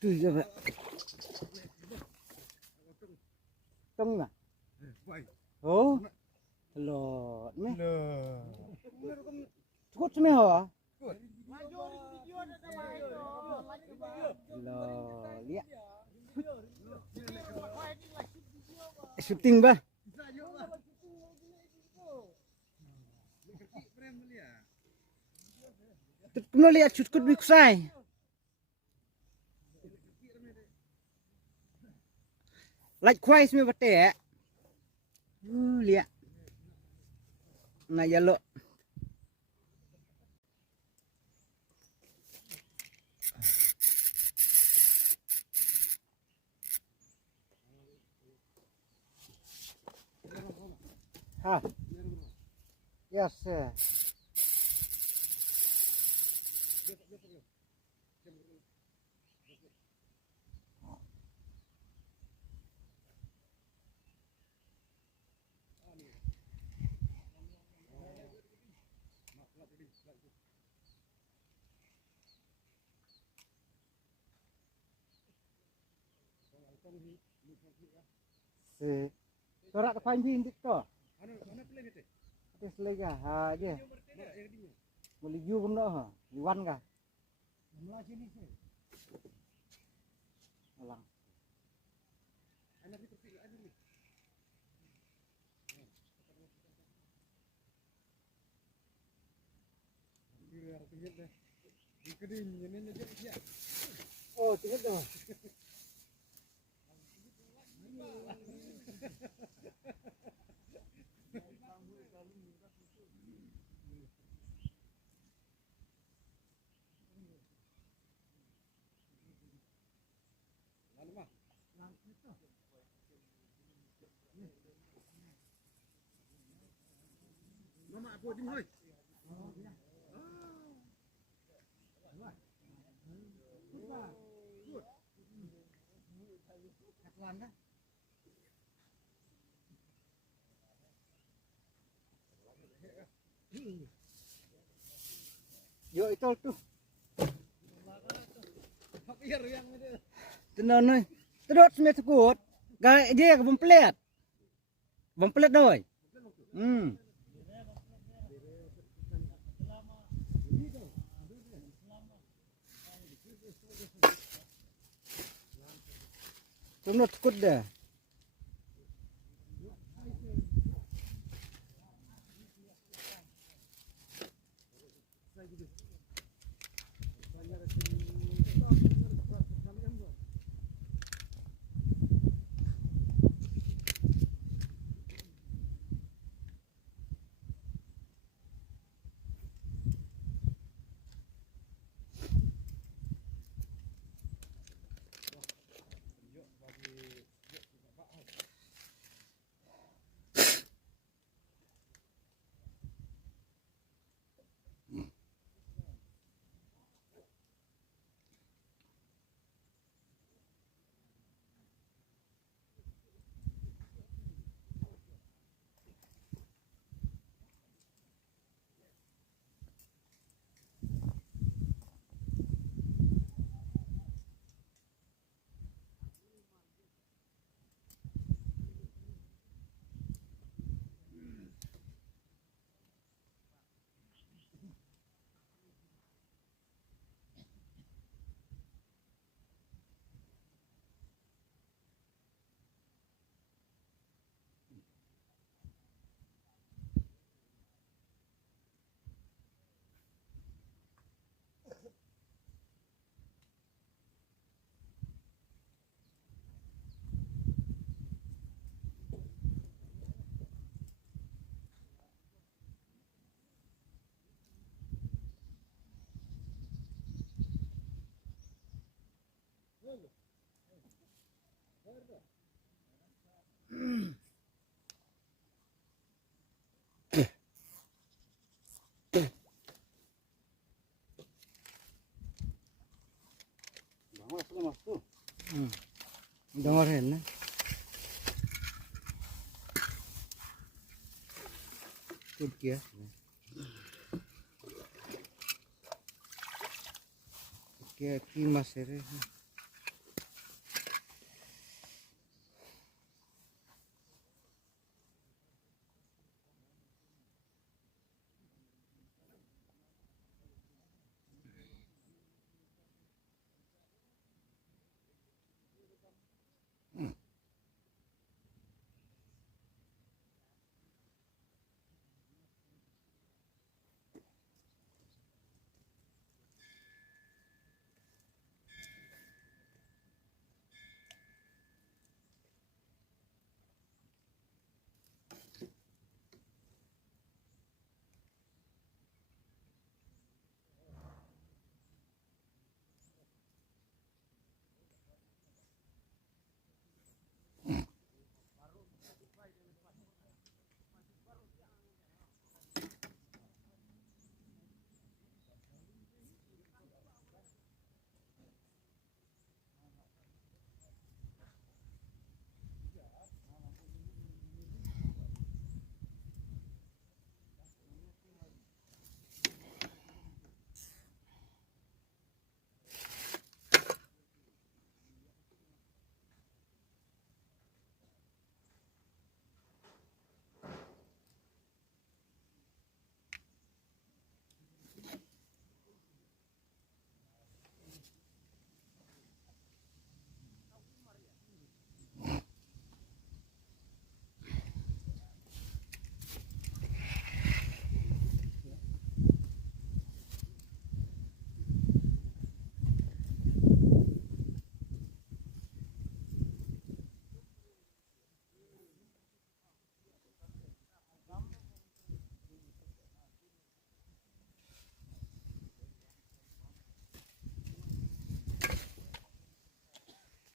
tu je. Tong ah. Oh. Lo, meh. Cukup semeh ha. Lo, lihat. Shooting bah. Kena lihat cukup bikusai. Like khoai semua bete. Lihat. Nah yellow. Ha. Yes. Si. Torak tu panjang dik tu. Atas lagi ha je. Boleh ju pun dah ha. Iwan kah? Alang. Oh, tinggal dah. Mama apa di mana? Yo itu tu. Tenang ni. Terus semua sekut. Gak dia ke bemplet. Bemplet doi. Tenang sekut dah. Dengarin na. Good kia. Kia kimas ere.